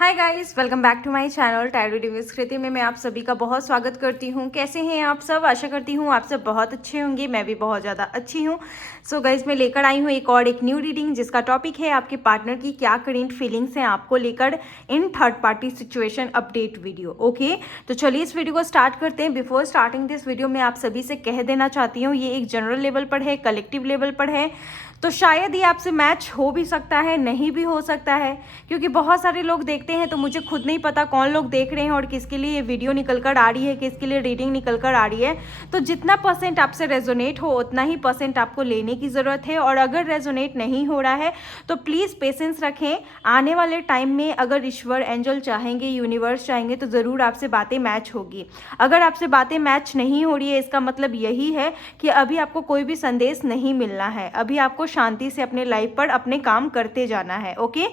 Hi guys, welcome back to my channel tarot डिवीज कृति में मैं आप सभी का बहुत स्वागत करती हूँ। कैसे हैं आप सब? आशा करती हूँ आप सब बहुत अच्छे होंगे। मैं भी बहुत ज़्यादा अच्छी हूँ। सो गाइस, मैं लेकर आई हूँ एक न्यू रीडिंग जिसका टॉपिक है आपके पार्टनर की क्या करेंट फीलिंग्स हैं आपको लेकर in third party situation update video. Okay, तो चलिए इस वीडियो को स्टार्ट करते हैं। बिफोर स्टार्टिंग दिस वीडियो मैं आप सभी से कह देना चाहती हूँ, ये एक जनरल लेवल पर है, कलेक्टिव लेवल पर है, तो शायद ये आपसे मैच हो भी सकता है, नहीं भी हो सकता है, क्योंकि बहुत सारे लोग देखते हैं तो मुझे खुद नहीं पता कौन लोग देख रहे हैं और किसके लिए ये वीडियो निकल कर आ रही है, किसके लिए रीडिंग निकल कर आ रही है। तो जितना परसेंट आपसे रेजोनेट हो उतना ही परसेंट आपको लेने की ज़रूरत है, और अगर रेजोनेट नहीं हो रहा है तो प्लीज़ पेशेंस रखें। आने वाले टाइम में अगर ईश्वर, एंजल चाहेंगे, यूनिवर्स चाहेंगे तो ज़रूर आपसे बातें मैच होगी। अगर आपसे बातें मैच नहीं हो रही है इसका मतलब यही है कि अभी आपको कोई भी संदेश नहीं मिलना है, अभी आपको शांति से अपने लाइफ पर अपने काम करते जाना है। ओके,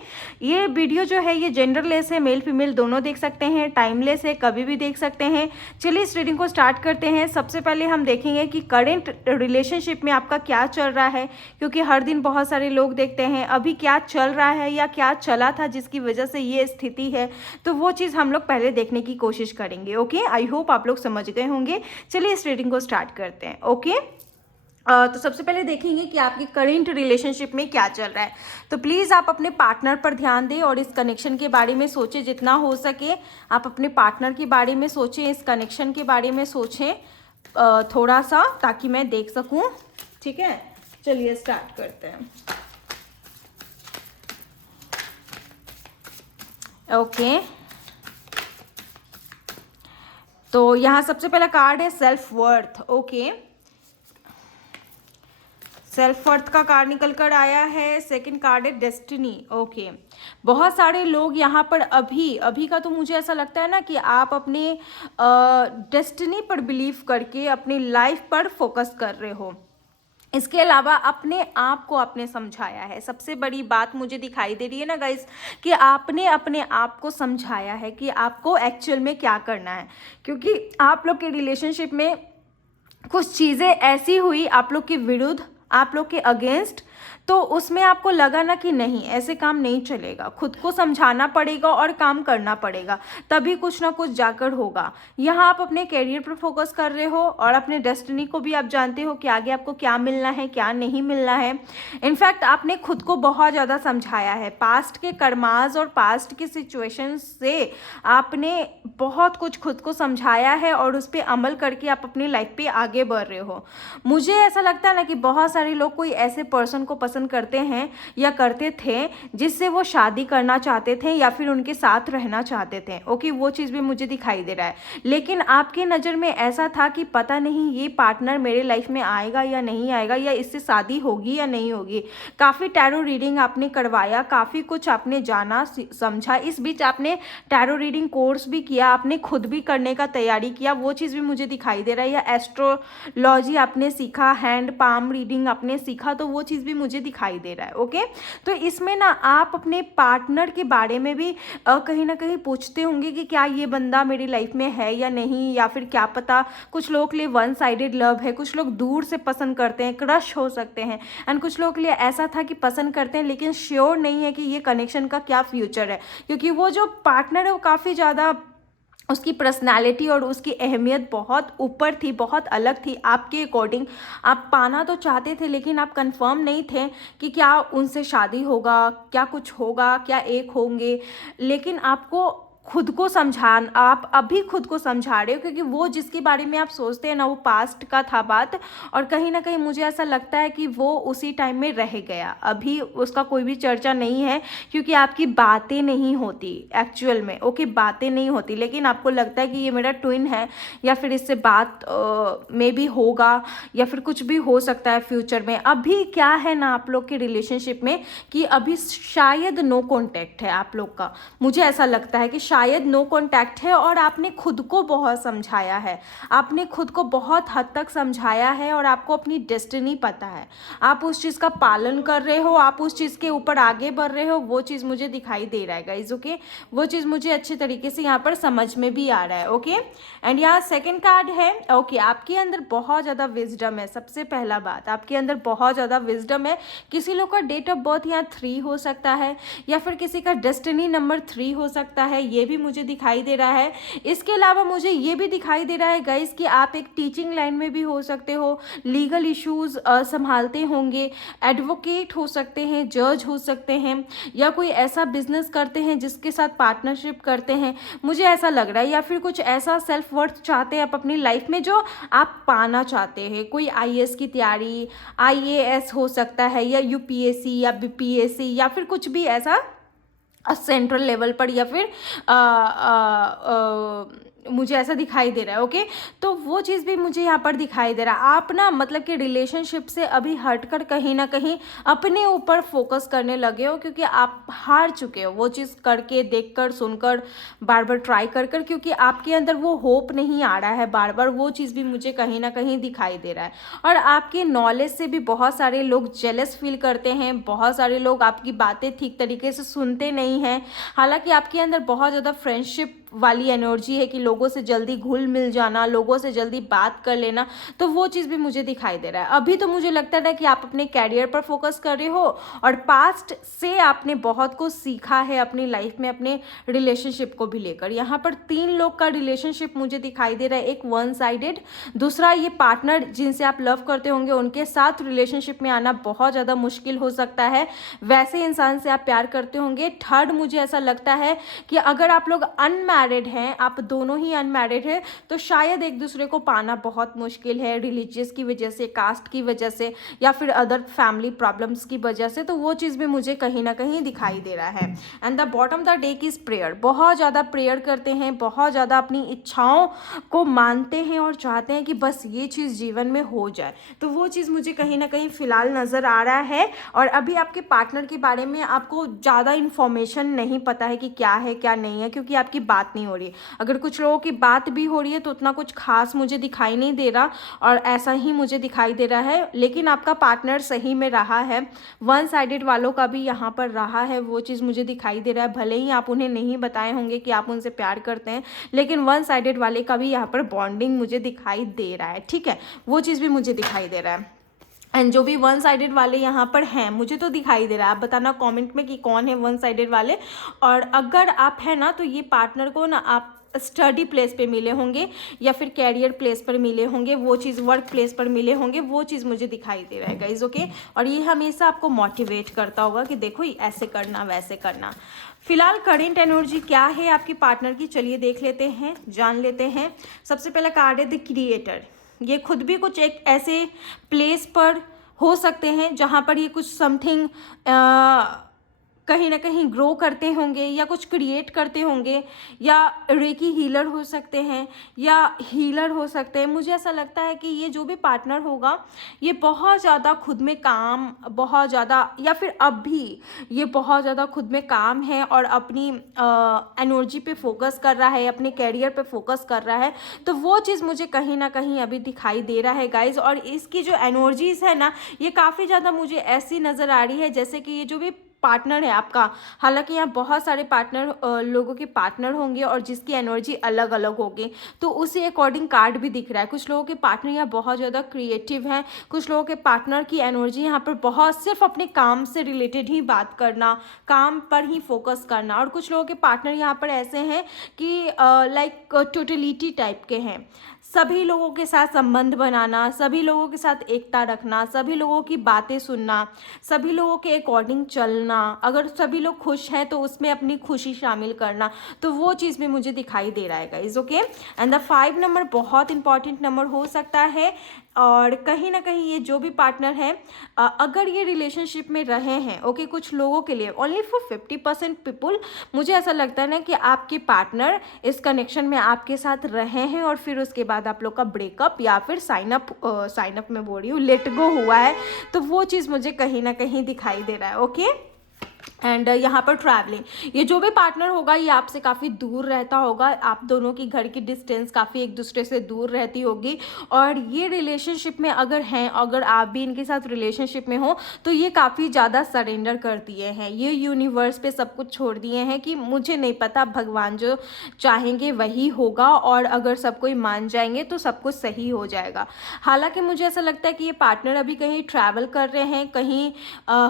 ये वीडियो जो है ये जेंडरलेस है, मेल फीमेल दोनों देख सकते हैं, टाइमलेस है, कभी भी देख सकते हैं। चलिए इस रीडिंग को स्टार्ट करते हैं। सबसे पहले हम देखेंगे कि करंट रिलेशनशिप में आपका क्या चल रहा है, क्योंकि हर दिन बहुत सारे लोग देखते हैं अभी क्या चल रहा है या क्या चला था जिसकी वजह से ये स्थिति है, तो वो चीज़ हम लोग पहले देखने की कोशिश करेंगे। ओके, आई होप आप लोग समझ गए होंगे। चलिए इस रीडिंग को स्टार्ट करते हैं। ओके, तो सबसे पहले देखेंगे कि आपकी करेंट रिलेशनशिप में क्या चल रहा है। तो प्लीज़ आप अपने पार्टनर पर ध्यान दें और इस कनेक्शन के बारे में सोचें, जितना हो सके आप अपने पार्टनर के बारे में सोचें, इस कनेक्शन के बारे में सोचें थोड़ा सा, ताकि मैं देख सकूं। ठीक है, चलिए स्टार्ट करते हैं। ओके, तो यहाँ सबसे पहला कार्ड है self worth. Okay, self worth का कार्ड निकल कर आया है। सेकंड कार्ड है डेस्टिनी। ओके, बहुत सारे लोग यहाँ पर अभी का तो मुझे ऐसा लगता है ना कि आप अपने डेस्टिनी पर बिलीव करके अपनी लाइफ पर फोकस कर रहे हो। इसके अलावा अपने आप को आपने समझाया है। सबसे बड़ी बात मुझे दिखाई दे रही है ना गाइस, कि आपने अपने आप को समझाया है कि आपको एक्चुअल में क्या करना है, क्योंकि आप लोग के रिलेशनशिप में कुछ चीज़ें ऐसी हुई आप लोग के विरुद्ध, आप लोग के अगेंस्ट, तो उसमें आपको लगा ना कि नहीं, ऐसे काम नहीं चलेगा, खुद को समझाना पड़ेगा और काम करना पड़ेगा, तभी कुछ ना कुछ जाकर होगा। यहाँ आप अपने कैरियर पर फोकस कर रहे हो और अपने डेस्टिनी को भी आप जानते हो कि आगे आपको क्या मिलना है, क्या नहीं मिलना है। इनफैक्ट आपने खुद को बहुत ज़्यादा समझाया है। पास्ट के कर्मास और पास्ट की सिचुएशन से आपने बहुत कुछ खुद को समझाया है और उस पर अमल करके आप अपनी लाइफ पे आगे बढ़ रहे हो। मुझे ऐसा लगता है ना कि बहुत सारे लोग कोई ऐसे पर्सन को पसंद करते हैं या करते थे जिससे वो शादी करना चाहते थे या फिर उनके साथ रहना चाहते थे। ओके, वो चीज़ भी मुझे दिखाई दे रहा है, लेकिन आपके नज़र में ऐसा था कि पता नहीं ये पार्टनर मेरे लाइफ में आएगा या नहीं आएगा, या इससे शादी होगी या नहीं होगी। काफ़ी टैरो रीडिंग आपने करवाया, काफ़ी कुछ आपने जाना समझा। इस बीच आपने टैरो रीडिंग कोर्स भी किया, आपने खुद भी करने का तैयारी किया, वो चीज़ भी मुझे दिखाई दे रहा है। या एस्ट्रोलॉजी आपने सीखा, हैंड पाम रीडिंग आपने सीखा, तो वो चीज़ भी मुझे दिखाई दे रहा है। ओके, तो इसमें ना आप अपने पार्टनर के बारे में भी कहीं ना कहीं पूछते होंगे कि क्या ये बंदा मेरी लाइफ में है या नहीं, या फिर क्या पता कुछ लोगों के लिए वन साइडेड लव है, कुछ लोग दूर से पसंद करते हैं, क्रश हो सकते हैं, एंड कुछ लोगों के लिए ऐसा था कि पसंद करते हैं लेकिन श्योर नहीं है कि ये कनेक्शन का क्या फ्यूचर है, क्योंकि वो जो पार्टनर है वो काफ़ी ज़्यादा, उसकी पर्सनालिटी और उसकी अहमियत बहुत ऊपर थी, बहुत अलग थी आपके अकॉर्डिंग। आप पाना तो चाहते थे लेकिन आप कंफर्म नहीं थे कि क्या उनसे शादी होगा, क्या कुछ होगा, क्या एक होंगे। लेकिन आपको खुद को आप अभी खुद को समझा रहे हो, क्योंकि वो जिसके बारे में आप सोचते हैं ना वो पास्ट का था बात, और कहीं ना कहीं मुझे ऐसा लगता है कि वो उसी टाइम में रह गया, अभी उसका कोई भी चर्चा नहीं है, क्योंकि आपकी बातें नहीं होती एक्चुअल में। ओके, बातें नहीं होती, लेकिन आपको लगता है कि ये मेरा ट्विन है, या फिर इससे बात में भी होगा, या फिर कुछ भी हो सकता है फ्यूचर में। अभी क्या है ना आप लोग के रिलेशनशिप में कि अभी शायद नो कॉन्टैक्ट है आप लोग का। मुझे ऐसा लगता है कि शायद नो कांटेक्ट है और आपने खुद को बहुत समझाया है, आपने खुद को बहुत हद तक समझाया है और आपको अपनी डेस्टिनी पता है, आप उस चीज़ का पालन कर रहे हो, आप उस चीज़ के ऊपर आगे बढ़ रहे हो, वो चीज़ मुझे दिखाई दे रहा है गाइज। ओके, वो चीज़ मुझे अच्छे तरीके से यहाँ पर समझ में भी आ रहा है। ओके, एंड यहाँ सेकंड कार्ड है। ओके, आपके अंदर बहुत ज़्यादा विजडम है। सबसे पहला बात, आपके अंदर बहुत ज़्यादा विजडम है। किसी लोग का डेट ऑफ बर्थ यहाँ 3 हो सकता है या फिर किसी का डेस्टिनी नंबर 3 हो सकता है, ये भी मुझे दिखाई दे रहा है। इसके अलावा मुझे ये भी दिखाई दे रहा है गाइस कि आप एक टीचिंग लाइन में भी हो सकते हो, लीगल इश्यूज संभालते होंगे, एडवोकेट हो सकते हैं, जज हो सकते हैं, या कोई ऐसा बिजनेस करते हैं जिसके साथ पार्टनरशिप करते हैं, मुझे ऐसा लग रहा है। या फिर कुछ ऐसा सेल्फ वर्थ चाहते हैं आप अपनी लाइफ में जो आप पाना चाहते हैं। कोई आईएएस की तैयारी, आईएएस हो सकता है, या यूपीएससी या बीपीएससी, या फिर कुछ भी ऐसा सेंट्रल लेवल पर, या फिर मुझे ऐसा दिखाई दे रहा है। ओके, तो वो चीज़ भी मुझे यहाँ पर दिखाई दे रहा है। आप ना मतलब कि रिलेशनशिप से अभी हटकर कहीं ना कहीं अपने ऊपर फोकस करने लगे हो, क्योंकि आप हार चुके हो वो चीज़ करके, देखकर, सुनकर, बार बार ट्राई कर कर, क्योंकि आपके अंदर वो होप नहीं आ रहा है बार बार। वो चीज़ भी मुझे कहीं ना कहीं दिखाई दे रहा है। और आपके नॉलेज से भी बहुत सारे लोग जेलस फील करते हैं, बहुत सारे लोग आपकी बातें ठीक तरीके से सुनते नहीं हैं। हालांकि आपके अंदर बहुत ज़्यादा फ्रेंडशिप वाली एनर्जी है कि लोगों से जल्दी घुल मिल जाना, लोगों से जल्दी बात कर लेना, तो वो चीज़ भी मुझे दिखाई दे रहा है। अभी तो मुझे लगता है कि आप अपने कैरियर पर फोकस कर रहे हो और पास्ट से आपने बहुत कुछ सीखा है अपनी लाइफ में, अपने रिलेशनशिप को भी लेकर। यहाँ पर 3 लोग का रिलेशनशिप मुझे दिखाई दे रहा है। एक वन साइडेड, दूसरा ये पार्टनर जिनसे आप लव करते होंगे उनके साथ रिलेशनशिप में आना बहुत ज़्यादा मुश्किल हो सकता है, वैसे इंसान से आप प्यार करते होंगे। थर्ड, मुझे ऐसा लगता है कि अगर आप लोग अनमैरिड हैं, आप दोनों ही अनमैरिड हैं, तो शायद एक दूसरे को पाना बहुत मुश्किल है, रिलीजियस की वजह से, कास्ट की वजह से, या फिर अदर फैमिली प्रॉब्लम्स की वजह से। तो वो चीज़ भी मुझे कहीं ना कहीं दिखाई दे रहा है। And the bottom the deck is prayer. बहुत ज़्यादा प्रेयर करते हैं, बहुत ज़्यादा अपनी इच्छाओं को मानते हैं और चाहते हैं कि बस ये चीज़ जीवन में हो जाए। तो वो चीज़ मुझे कहीं ना कहीं फ़िलहाल नज़र आ रहा है। और अभी आपके पार्टनर के बारे में आपको ज़्यादा इन्फॉर्मेशन नहीं पता है कि क्या है क्या नहीं है, क्योंकि आपकी बात नहीं हो रही। अगर कुछ लोगों की बात भी हो रही है तो उतना कुछ खास मुझे दिखाई नहीं दे रहा, और ऐसा ही मुझे दिखाई दे रहा है। लेकिन आपका पार्टनर सही में रहा है, वन साइडेड वालों का भी यहाँ पर रहा है, वो चीज़ मुझे दिखाई दे रहा है। भले ही आप उन्हें नहीं बताए होंगे कि आप उनसे प्यार करते हैं, लेकिन वन साइडेड वाले का भी यहाँ पर बॉन्डिंग मुझे दिखाई दे रहा है। ठीक है, वो चीज़ भी मुझे दिखाई दे रहा है। एंड जो भी वन साइडेड वाले यहाँ पर हैं, मुझे तो दिखाई दे रहा है, आप बताना कमेंट में कि कौन है वन साइडेड वाले। और अगर आप हैं ना, तो ये पार्टनर को ना आप स्टडी प्लेस पे मिले होंगे या फिर कैरियर प्लेस पर मिले होंगे, वो चीज़ वर्क प्लेस पर मिले होंगे, वो चीज़ मुझे दिखाई दे रहा है गाइज। ओके, और ये हमेशा आपको मोटिवेट करता होगा कि देखो ऐसे करना, वैसे करना। फिलहाल करेंट एनर्जी क्या है आपके पार्टनर की, चलिए देख लेते हैं, जान लेते हैं। सबसे पहला कार्ड है द क्रिएटर। ये खुद भी कुछ एक ऐसे प्लेस पर हो सकते हैं जहाँ पर ये कुछ समथिंग कहीं ना कहीं ग्रो करते होंगे या कुछ क्रिएट करते होंगे, या रेकी हीलर हो सकते हैं या हीलर हो सकते हैं। मुझे ऐसा लगता है कि ये जो भी पार्टनर होगा ये बहुत ज़्यादा खुद में काम, बहुत ज़्यादा, या फिर अब भी ये बहुत ज़्यादा खुद में काम है और अपनी एनर्जी पे फोकस कर रहा है, अपने कैरियर पे फोकस कर रहा है। तो वो चीज़ मुझे कहीं ना कहीं अभी दिखाई दे रहा है गाइज। और इसकी जो एनर्जीज़ है ना, ये काफ़ी ज़्यादा मुझे ऐसी नज़र आ रही है जैसे कि ये जो भी पार्टनर है आपका, हालांकि यहाँ बहुत सारे पार्टनर लोगों के पार्टनर होंगे और जिसकी एनर्जी अलग अलग होगी, तो उसी अकॉर्डिंग कार्ड भी दिख रहा है। कुछ लोगों के पार्टनर यहाँ बहुत ज़्यादा क्रिएटिव हैं, कुछ लोगों के पार्टनर की एनर्जी यहाँ पर बहुत सिर्फ अपने काम से रिलेटेड ही बात करना, काम पर ही फोकस करना। और कुछ लोगों के पार्टनर यहाँ पर ऐसे हैं कि लाइक टोटलिटी टाइप के हैं, सभी लोगों के साथ संबंध बनाना, सभी लोगों के साथ एकता रखना, सभी लोगों की बातें सुनना, सभी लोगों के अकॉर्डिंग चलना, अगर सभी लोग खुश हैं तो उसमें अपनी खुशी शामिल करना। तो वो चीज़ भी मुझे दिखाई दे रहा है guys. Okay, and the 5 number बहुत इंपॉर्टेंट नंबर हो सकता है। और कहीं ना कहीं ये जो भी पार्टनर है, अगर ये रिलेशनशिप में रहे हैं, ओके, कुछ लोगों के लिए, ओनली फॉर 50% पीपुल, मुझे ऐसा लगता है ना कि आपके पार्टनर इस कनेक्शन में आपके साथ रहे हैं और फिर उसके बाद आप लोग का ब्रेकअप या फिर साइन अप में बोल रही हूँ, लेट गो हुआ है। तो वो चीज़ मुझे कहीं ना कहीं दिखाई दे रहा है। ओके, एंड यहाँ पर ट्रैवलिंग, ये जो भी पार्टनर होगा ये आपसे काफ़ी दूर रहता होगा, आप दोनों की घर की डिस्टेंस काफ़ी एक दूसरे से दूर रहती होगी। और ये रिलेशनशिप में अगर हैं, अगर आप भी इनके साथ रिलेशनशिप में हो, तो ये काफ़ी ज़्यादा सरेंडर कर दिए हैं, ये यूनिवर्स पे सब कुछ छोड़ दिए हैं कि मुझे नहीं पता, भगवान जो चाहेंगे वही होगा, और अगर सब कोई मान जाएंगे तो सब कुछ सही हो जाएगा। हालांकि मुझे ऐसा लगता है कि ये पार्टनर अभी कहीं ट्रैवल कर रहे हैं, कहीं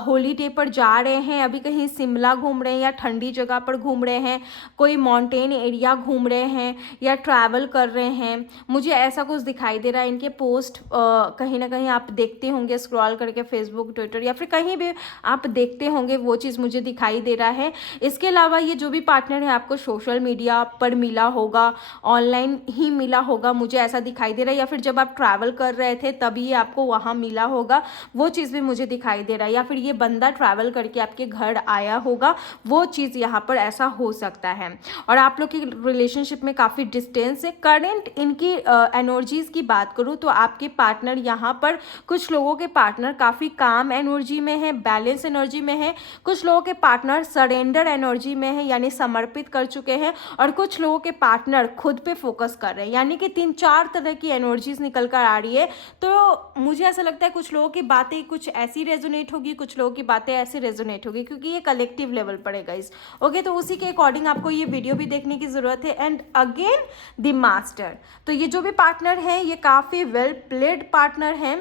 हॉलीडे पर जा रहे हैं, अभी कहीं शिमला घूम रहे हैं या ठंडी जगह पर घूम रहे हैं, कोई माउंटेन एरिया घूम रहे हैं या ट्रैवल कर रहे हैं, मुझे ऐसा कुछ दिखाई दे रहा है। इनके पोस्ट कहीं ना कहीं आप देखते होंगे स्क्रॉल करके, फेसबुक, ट्विटर या फिर कहीं भी आप देखते होंगे, वो चीज़ मुझे दिखाई दे रहा है। इसके अलावा ये जो भी पार्टनर है आपको सोशल मीडिया पर मिला होगा, ऑनलाइन ही मिला होगा, मुझे ऐसा दिखाई दे रहा है, या फिर जब आप ट्रैवल कर रहे थे तभी आपको वहाँ मिला होगा, वो चीज़ भी मुझे दिखाई दे रहा है। या फिर ये बंदा ट्रैवल करके आपके घर आया होगा, वो चीज़ यहाँ पर ऐसा हो सकता है। और आप लोग की रिलेशनशिप में काफ़ी डिस्टेंस है। करंट इनकी एनर्जीज़ की बात करूँ तो आपके पार्टनर यहाँ पर, कुछ लोगों के पार्टनर काफ़ी काम एनर्जी में है, बैलेंस एनर्जी में है, कुछ लोगों के पार्टनर सरेंडर एनर्जी में है यानी समर्पित कर चुके हैं, और कुछ लोगों के पार्टनर खुद पे फोकस कर रहे हैं, यानी कि 3-4 तरह की एनर्जीज निकल कर आ रही है। तो मुझे ऐसा लगता है कुछ लोगों की बातें कुछ ऐसी रेजोनेट होगी, कुछ लोगों की बातें ऐसी रेजोनेट होगी, क्योंकि ये कलेक्टिव लेवल पर है गाइस। ओके, तो उसी के अकॉर्डिंग आपको ये वीडियो भी देखने की ज़रूरत है। एंड अगेन द मास्टर, तो ये जो भी पार्टनर है ये काफ़ी वेल प्लेड पार्टनर हैं।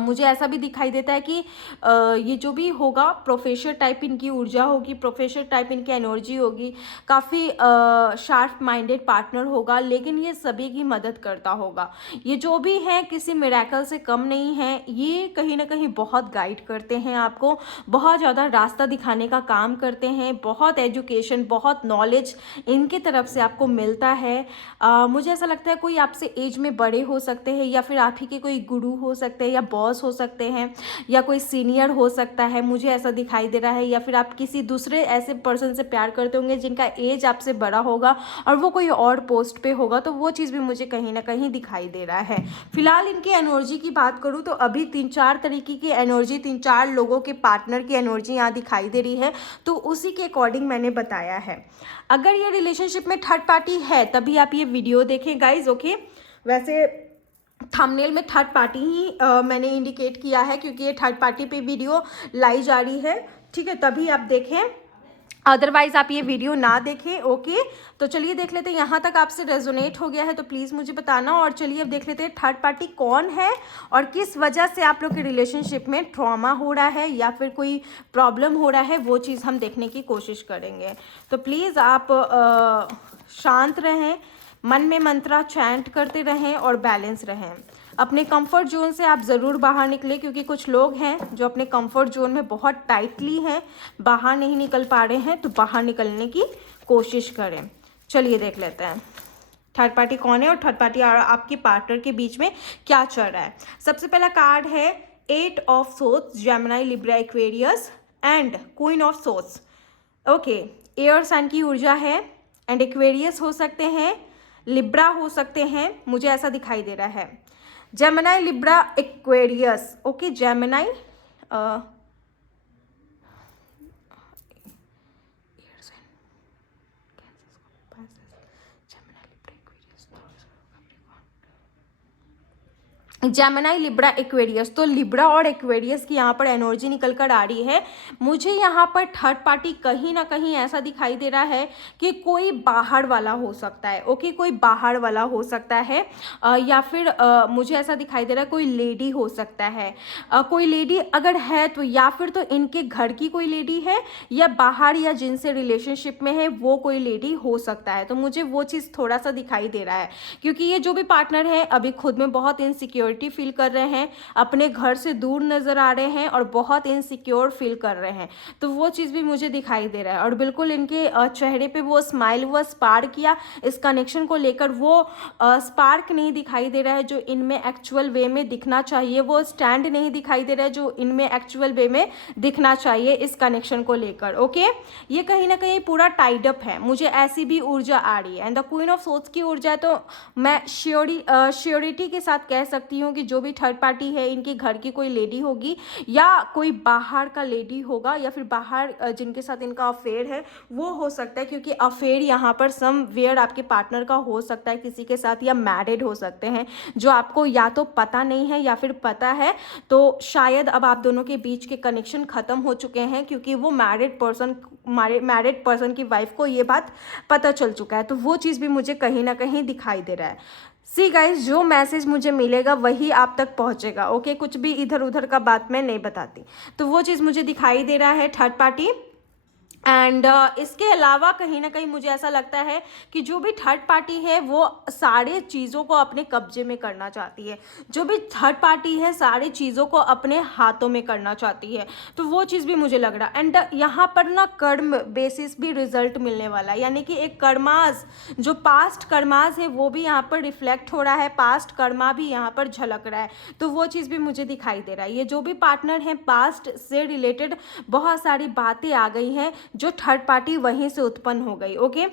मुझे ऐसा भी दिखाई देता है कि ये जो भी होगा प्रोफेसर टाइप इनकी ऊर्जा होगी, प्रोफेसर टाइप इनकी एनर्जी होगी, काफ़ी शार्प माइंडेड पार्टनर होगा, लेकिन ये सभी की मदद करता होगा। ये जो भी हैं किसी मिरेकल से कम नहीं है, ये कहीं ना कहीं बहुत गाइड करते हैं आपको, बहुत ज़्यादा रास्ता दिखाने का काम करते हैं, बहुत एजुकेशन, बहुत नॉलेज इनके तरफ से आपको मिलता है। मुझे ऐसा लगता है कोई आपसे एज में बड़े हो सकते हैं, या फिर आप ही के कोई गुरु हो सकते हैं, या बॉस हो सकते हैं, या कोई सीनियर हो सकता है, मुझे ऐसा दिखाई दे रहा है। या फिर आप किसी दूसरे ऐसे पर्सन से प्यार करते होंगे जिनका एज आपसे बड़ा होगा और वो कोई और पोस्ट पे होगा, तो वो चीज़ भी मुझे कहीं ना कहीं दिखाई दे रहा है। फिलहाल इनकी एनर्जी की बात करूँ तो अभी 3-4 तरीके की एनर्जी, 3-4 लोगों के पार्टनर की एनर्जी यहाँ दिखाई दे रही है, तो उसी के अकॉर्डिंग मैंने बताया है। अगर ये रिलेशनशिप में थर्ड पार्टी है तभी आप ये वीडियो देखें गाइज। ओके, वैसे थंबनेल में थर्ड पार्टी ही मैंने इंडिकेट किया है, क्योंकि ये थर्ड पार्टी पे वीडियो लाई जा रही है, ठीक है, तभी आप देखें, अदरवाइज आप ये वीडियो ना देखें। ओके, तो चलिए देख लेते हैं, यहाँ तक आपसे रेजोनेट हो गया है तो प्लीज़ मुझे बताना। और चलिए अब देख लेते हैं थर्ड पार्टी कौन है और किस वजह से आप लोग के रिलेशनशिप में ट्रॉमा हो रहा है या फिर कोई प्रॉब्लम हो रहा है, वो चीज़ हम देखने की कोशिश करेंगे। तो प्लीज़ आप शांत रहें, मन में मंत्रा चैंट करते रहें और बैलेंस रहें। अपने कंफर्ट जोन से आप ज़रूर बाहर निकलें, क्योंकि कुछ लोग हैं जो अपने कंफर्ट जोन में बहुत टाइटली हैं, बाहर नहीं निकल पा रहे हैं, तो बाहर निकलने की कोशिश करें। चलिए देख लेते हैं थर्ड पार्टी कौन है और थर्ड पार्टी और आपके पार्टनर के बीच में क्या चल रहा है। सबसे पहला कार्ड है 8 of swords, Gemini, Libra, Aquarius and queen of swords. Okay, air sign की ऊर्जा है, एंड एक्वेरियस हो सकते हैं, लिब्रा हो सकते हैं, मुझे ऐसा दिखाई दे रहा है। Gemini, Libra, Aquarius. Okay, Gemini, Gemini, Libra, Aquarius. तो लिब्रा और एक्वेरियस की यहाँ पर एनर्जी निकल कर आ रही है। मुझे यहाँ पर थर्ड पार्टी कहीं ना कहीं ऐसा दिखाई दे रहा है कि कोई बाहर वाला हो सकता है। ओके, कोई बाहर वाला हो सकता है, या फिर मुझे ऐसा दिखाई दे रहा है कोई लेडी हो सकता है। कोई लेडी अगर है तो या फिर तो इनके घर की कोई लेडी है, या बाहर या जिनसे रिलेशनशिप में है वो कोई लेडी हो सकता है। तो मुझे वो चीज़ थोड़ा सा दिखाई दे रहा है, क्योंकि ये जो भी पार्टनर है अभी खुद में बहुत इनसिक्योर फील कर रहे हैं, अपने घर से दूर नजर आ रहे हैं और बहुत इनसिक्योर फील कर रहे हैं, तो वो चीज़ भी मुझे दिखाई दे रहा है। और बिल्कुल इनके चेहरे पे वो स्माइल, वो स्पार्क या इस कनेक्शन को लेकर वो स्पार्क नहीं दिखाई दे रहा है जो इनमें एक्चुअल वे में दिखना चाहिए, वो स्टैंड नहीं दिखाई दे रहा है जो इनमें एक्चुअल वे में दिखना चाहिए इस कनेक्शन को लेकर। ओके, ये कहीं ना कहीं पूरा टाइड अप है, मुझे ऐसी भी ऊर्जा आ रही है। And the queen of swords की ऊर्जा है, तो मैं श्योरिटी के साथ कह सकती चुकी हूँ कि जो भी थर्ड पार्टी है इनके घर की कोई लेडी होगी या कोई बाहर का लेडी होगा या फिर बाहर जिनके साथ इनका अफेयर है वो हो सकता है, क्योंकि अफेयर यहाँ पर समवेयर आपके पार्टनर का हो सकता है किसी के साथ, या मैरिड हो सकते हैं जो आपको या तो पता नहीं है या फिर पता है। तो शायद अब आप दोनों के बीच के कनेक्शन ख़त्म हो चुके हैं, क्योंकि वो मैरिड पर्सन की वाइफ को ये बात पता चल चुका है। तो वो चीज़ भी मुझे कहीं ना कहीं दिखाई दे रहा है। सी गाइज, जो मैसेज मुझे मिलेगा वही आप तक पहुंचेगा, ओके। कुछ भी इधर उधर का बात मैं नहीं बताती। तो वो चीज़ मुझे दिखाई दे रहा है थर्ड पार्टी। एंड इसके अलावा कहीं ना कहीं मुझे ऐसा लगता है कि जो भी थर्ड पार्टी है वो सारे चीज़ों को अपने कब्जे में करना चाहती है। जो भी थर्ड पार्टी है सारी चीज़ों को अपने हाथों में करना चाहती है। तो वो चीज़ भी मुझे लग रहा है। एंड यहाँ पर ना कर्म बेसिस भी रिजल्ट मिलने वाला है, यानी कि एक कर्मास, जो पास्ट कर्मास है वो भी यहाँ पर रिफ्लेक्ट हो रहा है, पास्ट कर्मा भी यहाँ पर झलक रहा है। तो वो चीज़ भी मुझे दिखाई दे रहा है। ये जो भी पार्टनर हैं पास्ट से रिलेटेड बहुत सारी बातें आ गई हैं जो थर्ड पार्टी वहीं से उत्पन्न हो गई, ओके।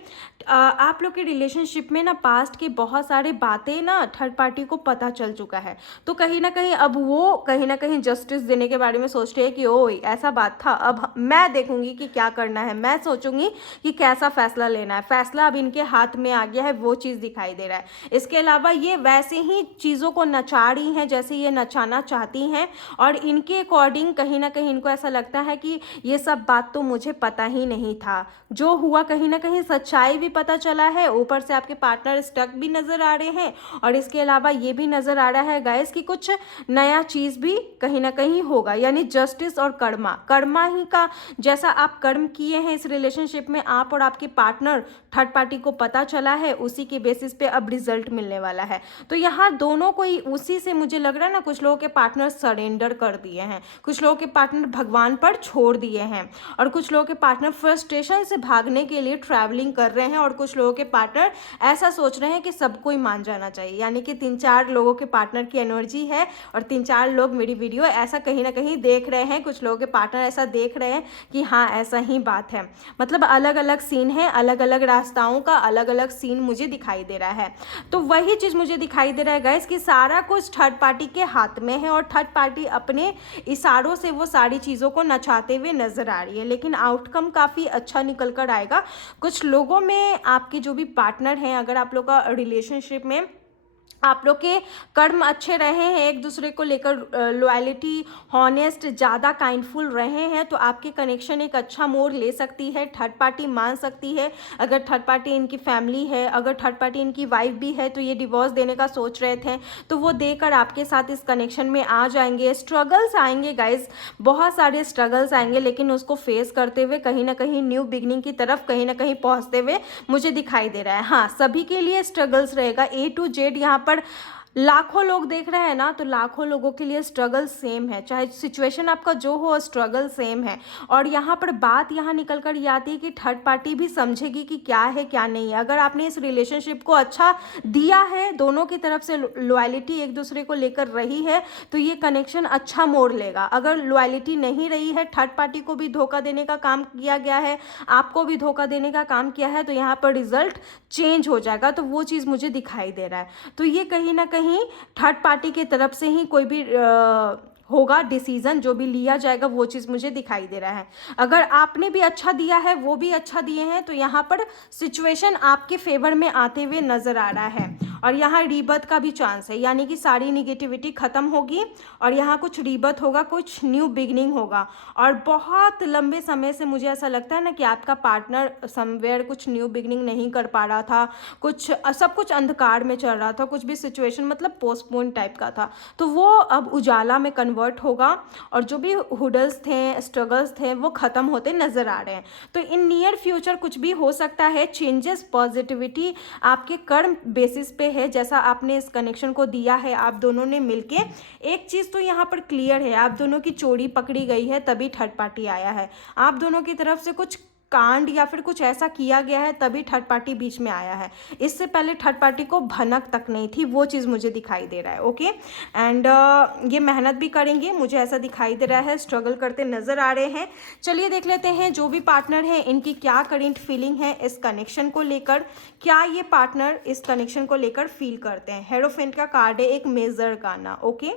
आप लोग के रिलेशनशिप में ना पास्ट की बहुत सारे बातें ना थर्ड पार्टी को पता चल चुका है। तो कहीं ना कहीं अब वो कहीं ना कहीं जस्टिस देने के बारे में सोच रहे हैं कि ओ ऐसा बात था, अब मैं देखूंगी कि क्या करना है, मैं सोचूंगी कि कैसा फैसला लेना है। फैसला अब इनके हाथ में आ गया है, वो चीज़ दिखाई दे रहा है। इसके अलावा ये वैसे ही चीज़ों को नचा रही हैं जैसे ये नचाना चाहती हैं, और इनके अकॉर्डिंग कहीं ना कहीं इनको ऐसा लगता है कि ये सब बात तो मुझे पता ही नहीं था। जो हुआ कहीं ना कहीं सच्चाई भी पता चला है, ऊपर से आपके पार्टनर स्टक भी नजर आ रहे हैं, और इसके अलावा ये भी नजर आ रहा है गाइस कि कुछ नया चीज भी कहीं ना कहीं होगा। यानी जस्टिस और कर्मा ही का जैसा आप कर्म किए हैं इस रिलेशनशिप में, आप और आपके पार्टनर, थर्ड पार्टी को पता चला है, उसी के बेसिस पे अब रिजल्ट मिलने वाला है। तो यहाँ दोनों को ही उसी से मुझे लग रहा है ना, कुछ लोगों के पार्टनर सरेंडर कर दिए हैं, कुछ लोगों के पार्टनर भगवान पर छोड़ दिए हैं, और कुछ लोगों के पार्टनर फ्रस्ट्रेशन से भागने के लिए ट्रैवलिंग कर रहे हैं, और कुछ लोगों के पार्टनर ऐसा सोच रहे हैं कि सबको ही मान जाना चाहिए। यानी कि 3-4 लोगों के पार्टनर की एनर्जी है, और 3-4 लोग मेरी वीडियो ऐसा कहीं ना कहीं देख रहे हैं, कुछ लोगों के पार्टनर ऐसा देख रहे हैं कि हाँ ऐसा ही बात है। मतलब अलग अलग सीन है, अलग अलग रास्ताओं का अलग अलग सीन मुझे दिखाई दे रहा है। तो वही चीज़ मुझे दिखाई दे रहा है गाइस कि सारा कुछ थर्ड पार्टी के हाथ में है, और थर्ड पार्टी अपने इशारों से वो सारी चीज़ों को नचाते हुए नजर आ रही है। लेकिन आउटकम काफ़ी अच्छा निकल कर आएगा। कुछ लोगों में आपके जो भी पार्टनर हैं, अगर आप लोग का रिलेशनशिप में आप लोग के कर्म अच्छे रहे हैं, एक दूसरे को लेकर लॉयलिटी, हॉनेस्ट, ज़्यादा काइंडफुल रहे हैं, तो आपके कनेक्शन एक अच्छा मोड़ ले सकती है, थर्ड पार्टी मान सकती है। अगर थर्ड पार्टी इनकी फैमिली है, अगर थर्ड पार्टी इनकी वाइफ भी है, तो ये डिवोर्स देने का सोच रहे थे, तो वो देकर आपके साथ इस कनेक्शन में आ जाएंगे। स्ट्रगल्स आएंगे गाइज, बहुत सारे स्ट्रगल्स आएंगे, लेकिन उसको फेस करते हुए कहीं ना कहीं न्यू बिगनिंग की तरफ कहीं ना कहीं पहुँचते हुए मुझे दिखाई दे रहा है। हाँ, सभी के लिए स्ट्रगल्स रहेगा, A to Z। यहाँ पर लाखों लोग देख रहे हैं ना, तो लाखों लोगों के लिए स्ट्रगल सेम है, चाहे सिचुएशन आपका जो हो, स्ट्रगल सेम है। और यहाँ पर बात यहाँ निकल कर ये आती है कि थर्ड पार्टी भी समझेगी कि क्या है क्या नहीं है। अगर आपने इस रिलेशनशिप को अच्छा दिया है, दोनों की तरफ से लॉयलिटी एक दूसरे को लेकर रही है, तो ये कनेक्शन अच्छा मोड़ लेगा। अगर लॉयलिटी नहीं रही है, थर्ड पार्टी को भी धोखा देने का काम किया गया है, आपको भी धोखा देने का काम किया है, तो यहाँ पर रिजल्ट चेंज हो जाएगा। तो वो चीज़ मुझे दिखाई दे रहा है। तो ये कहीं ना कहीं थर्ड पार्टी की तरफ से ही कोई भी होगा डिसीजन, जो भी लिया जाएगा, वो चीज़ मुझे दिखाई दे रहा है। अगर आपने भी अच्छा दिया है, वो भी अच्छा दिए हैं, तो यहाँ पर सिचुएशन आपके फेवर में आते हुए नजर आ रहा है। और यहाँ रीबर्थ का भी चांस है, यानी कि सारी निगेटिविटी खत्म होगी और यहाँ कुछ रीबर्थ होगा, कुछ न्यू बिगनिंग होगा। और बहुत लंबे समय से मुझे ऐसा लगता है ना कि आपका पार्टनर समवेयर कुछ न्यू बिगनिंग नहीं कर पा रहा था, कुछ सब कुछ अंधकार में चल रहा था, कुछ भी सिचुएशन मतलब पोस्टपोन टाइप का था, तो वो अब उजाला में कन्वर्ट होगा, और जो भी हुडल्स थे, स्ट्रगल्स थे, वो ख़त्म होते नज़र आ रहे हैं। तो इन नियर फ्यूचर कुछ भी हो सकता है, चेंजेस, पॉजिटिविटी आपके कर्म बेसिस पे है, जैसा आपने इस कनेक्शन को दिया है आप दोनों ने मिलके। एक चीज़ तो यहाँ पर क्लियर है, आप दोनों की चोरी पकड़ी गई है, तभी थर्ड पार्टी आया है। आप दोनों की तरफ से कुछ कांड या फिर कुछ ऐसा किया गया है तभी थर्ड पार्टी बीच में आया है। इससे पहले थर्ड पार्टी को भनक तक नहीं थी, वो चीज़ मुझे दिखाई दे रहा है। ओके, एंड ये मेहनत भी करेंगे, मुझे ऐसा दिखाई दे रहा है, स्ट्रगल करते नज़र आ रहे हैं। चलिए देख लेते हैं जो भी पार्टनर हैं इनकी क्या करेंट फीलिंग है इस कनेक्शन को लेकर, क्या ये पार्टनर इस कनेक्शन को लेकर फील करते हैं। हेरोफेंट का कार्ड है, एक मेजर गाना। ओके,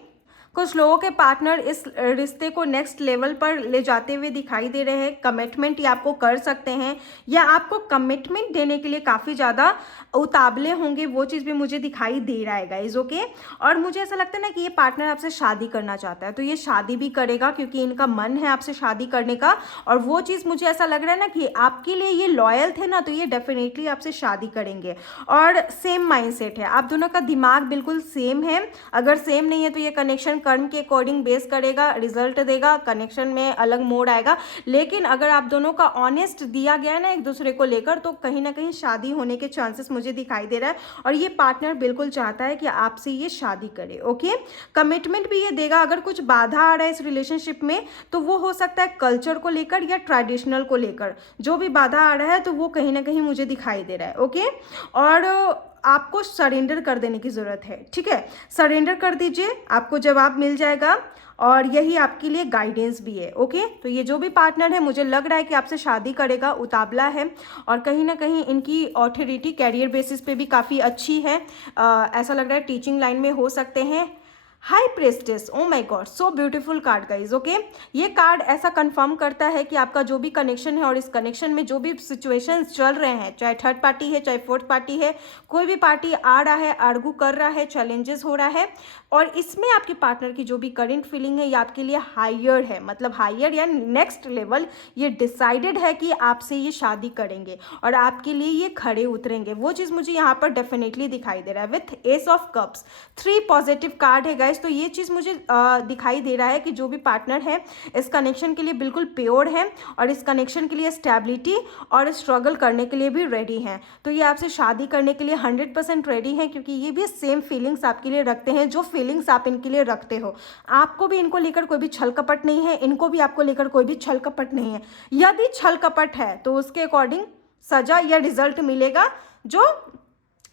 कुछ लोगों के पार्टनर इस रिश्ते को नेक्स्ट लेवल पर ले जाते हुए दिखाई दे रहे हैं। कमिटमेंट या आपको कर सकते हैं या आपको कमिटमेंट देने के लिए काफ़ी ज़्यादा उतावले होंगे, वो चीज़ भी मुझे दिखाई दे रहा है गाइज। ओके, और मुझे ऐसा लगता है ना कि ये पार्टनर आपसे शादी करना चाहता है, तो ये शादी भी करेगा क्योंकि इनका मन है आपसे शादी करने का। और वो चीज़ मुझे ऐसा लग रहा है ना कि आपके लिए ये लॉयल थे ना, तो ये डेफिनेटली आपसे शादी करेंगे। और सेम माइंडसेट है, आप दोनों का दिमाग बिल्कुल सेम है। अगर सेम नहीं है तो ये कनेक्शन कर्म के अकॉर्डिंग बेस करेगा, रिजल्ट देगा, कनेक्शन में अलग मोड आएगा। लेकिन अगर आप दोनों का ऑनेस्ट दिया गया है ना एक दूसरे को लेकर, तो कहीं ना कहीं शादी होने के चांसेस मुझे दिखाई दे रहा है। और ये पार्टनर बिल्कुल चाहता है कि आपसे ये शादी करे। ओके, कमिटमेंट भी ये देगा। अगर कुछ बाधा आ रहा है इस रिलेशनशिप में तो वो हो सकता है कल्चर को लेकर या ट्रेडिशनल को लेकर, जो भी बाधा आ रहा है तो वो कहीं ना कहीं मुझे दिखाई दे रहा है। ओके, और आपको सरेंडर कर देने की ज़रूरत है। ठीक है, सरेंडर कर दीजिए, आपको जवाब मिल जाएगा और यही आपके लिए गाइडेंस भी है। ओके, तो ये जो भी पार्टनर है मुझे लग रहा है कि आपसे शादी करेगा, उतावला है और कहीं ना कहीं इनकी ऑथोरिटी कैरियर बेसिस पे भी काफ़ी अच्छी है। ऐसा लग रहा है टीचिंग लाइन में हो सकते हैं। High प्रेस्टेस, oh my God, so beautiful card guys. Okay, ये कार्ड ऐसा कंफर्म करता है कि आपका जो भी कनेक्शन है और इस कनेक्शन में जो भी सिचुएशंस चल रहे हैं, चाहे थर्ड पार्टी है चाहे फोर्थ पार्टी है, कोई भी पार्टी आ रहा है, आर्गू कर रहा है, चैलेंजेस हो रहा है, और इसमें आपके पार्टनर की जो भी करंट फीलिंग है ये आपके लिए हायर है, मतलब हायर या नेक्स्ट लेवल। ये डिसाइडेड है कि आपसे ये शादी करेंगे और आपके लिए ये खड़े उतरेंगे। वो चीज़ मुझे यहाँ पर डेफिनेटली दिखाई दे रहा है with S of cups. 3 positive card है गाइस, तो ये चीज़ मुझे दिखाई दे रहा है कि जो भी पार्टनर है इस कनेक्शन के लिए बिल्कुल प्योर है और इस कनेक्शन के लिए स्टेबिलिटी और स्ट्रगल करने के लिए भी रेडी हैं। तो ये आपसे शादी करने के लिए 100% रेडी हैं, क्योंकि ये भी सेम फीलिंग्स आपके लिए रखते हैं जो फीलिंग्स आप इनके लिए रखते हो। आपको भी इनको लेकर कोई भी छल कपट नहीं है, इनको भी आपको लेकर कोई भी छल कपट नहीं है। यदि छल कपट है तो उसके अकॉर्डिंग सजा या रिजल्ट मिलेगा जो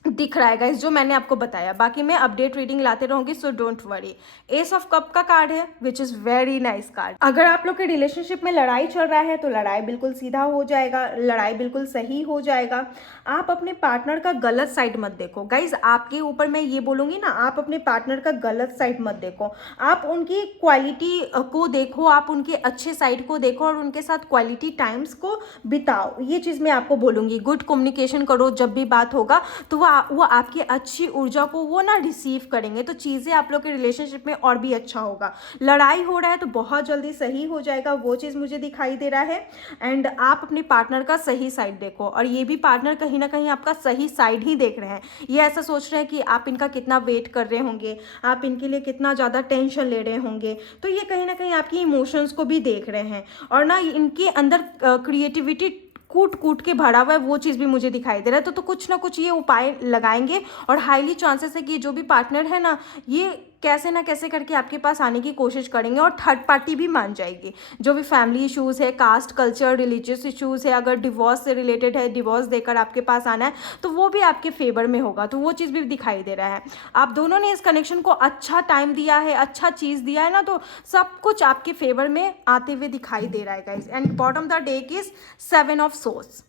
दिख रहा है गाइस, जो मैंने आपको बताया। बाकी मैं अपडेट रीडिंग लाते रहूंगी, so don't worry. S of cup का कार्ड है which is very nice card. अगर आप लोग के रिलेशनशिप में लड़ाई चल रहा है तो लड़ाई बिल्कुल सीधा हो जाएगा, लड़ाई बिल्कुल सही हो जाएगा। आप अपने पार्टनर का गलत साइड मत देखो गाइज, आपके ऊपर मैं ये बोलूँगी ना, आप अपने पार्टनर का गलत साइड मत देखो, आप उनकी क्वालिटी को देखो, आप उनके अच्छे साइड को देखो और उनके साथ क्वालिटी टाइम्स को बिताओ। ये चीज़ मैं आपको बोलूँगी। गुड कम्युनिकेशन करो, जब भी बात होगा तो वो आपकी अच्छी ऊर्जा को वो ना रिसीव करेंगे, तो चीज़ें आप लोग के रिलेशनशिप में और भी अच्छा होगा। लड़ाई हो रहा है तो बहुत जल्दी सही हो जाएगा, वो चीज़ मुझे दिखाई दे रहा है। एंड आप अपने पार्टनर का सही साइड देखो और ये भी पार्टनर कहीं ना कहीं आपका सही साइड ही देख रहे हैं। ये ऐसा सोच रहे हैं कि आप इनका कितना वेट कर रहे होंगे, आप इनके लिए कितना ज़्यादा टेंशन ले रहे होंगे, तो ये कहीं ना कहीं आपकी इमोशंस को भी देख रहे हैं और ना इनके अंदर क्रिएटिविटी कूट कूट के भरा हुआ है, वो चीज़ भी मुझे दिखाई दे रहा है। तो कुछ ना कुछ ये उपाय लगाएंगे और हाईली चांसेस है कि जो भी पार्टनर है ना, ये कैसे ना कैसे करके आपके पास आने की कोशिश करेंगे और थर्ड पार्टी भी मान जाएगी। जो भी फैमिली इश्यूज़ है, कास्ट कल्चर रिलीजियस इश्यूज़ है, अगर डिवोर्स से रिलेटेड है, डिवोर्स देकर आपके पास आना है तो वो भी आपके फेवर में होगा, तो वो चीज़ भी दिखाई दे रहा है। आप दोनों ने इस कनेक्शन को अच्छा टाइम दिया है, अच्छा चीज़ दिया है ना, तो सब कुछ आपके फेवर में आते हुए दिखाई दे रहा है guys. And bottom the deck is 7 of source.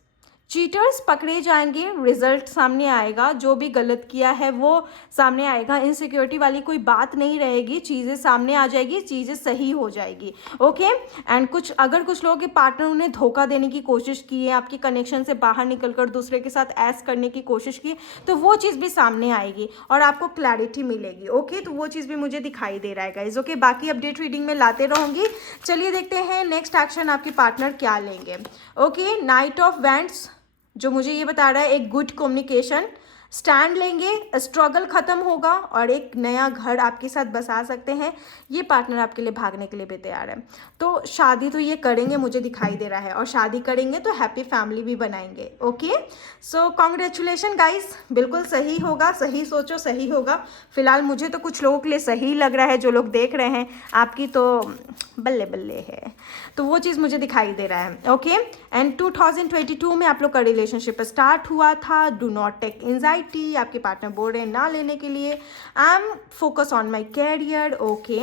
Cheaters पकड़े जाएंगे, रिजल्ट सामने आएगा, जो भी गलत किया है वो सामने आएगा। इनसिक्योरिटी वाली कोई बात नहीं रहेगी, चीज़ें सामने आ जाएगी, चीज़ें सही हो जाएगी। ओके, एंड अगर कुछ लोगों के पार्टनर उन्हें धोखा देने की कोशिश की है, आपकी कनेक्शन से बाहर निकलकर दूसरे के साथ ऐश करने की कोशिश की, तो वो चीज़ भी सामने आएगी और आपको क्लैरिटी मिलेगी। ओके, तो वो चीज़ भी मुझे दिखाई दे रहा है गाइज। ओके, बाकी अपडेट रीडिंग में लाते रहूँगी। चलिए देखते हैं नेक्स्ट एक्शन आपके पार्टनर क्या लेंगे। ओके, नाइट ऑफ वैंड्स जो मुझे ये बता रहा है एक गुड कम्युनिकेशन, स्टैंड लेंगे, स्ट्रगल खत्म होगा और एक नया घर आपके साथ बसा सकते हैं। ये पार्टनर आपके लिए भागने के लिए भी तैयार है। तो शादी तो ये करेंगे, मुझे दिखाई दे रहा है, और शादी करेंगे तो हैप्पी फैमिली भी बनाएंगे। ओके, सो कॉन्ग्रेचुलेशन गाइस, बिल्कुल सही होगा, सही सोचो सही होगा। फिलहाल मुझे तो कुछ लोगों के लिए सही लग रहा है, जो लोग देख रहे हैं, आपकी तो बल्ले बल्ले है, तो वो चीज़ मुझे दिखाई दे रहा है। ओके, एंड 2022 में आप लोग का रिलेशनशिप स्टार्ट हुआ था। डू नॉट टेक एंजाइटी, आपके पार्टनर बोल रहे हैं ना लेने के लिए। I am focus on my career. Okay,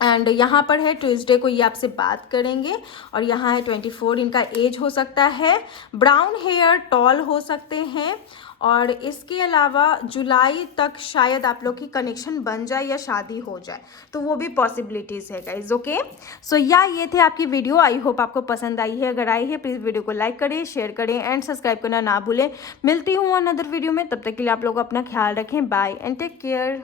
and यहाँ पर है ट्यूसडे को ये आपसे बात करेंगे, और यहाँ है 24, इनका एज हो सकता है, ब्राउन हेयर, टॉल हो सकते हैं, और इसके अलावा जुलाई तक शायद आप लोग की कनेक्शन बन जाए या शादी हो जाए, तो वो भी पॉसिबिलिटीज़ है गाइज। ओके, सो या ये थे आपकी वीडियो, आई होप आपको पसंद आई है। अगर आई है प्लीज़ वीडियो को लाइक करें, शेयर करें एंड सब्सक्राइब करना ना भूलें। मिलती हूँ अनदर वीडियो में, तब तक के लिए आप लोग अपना ख्याल रखें। Bye and take care.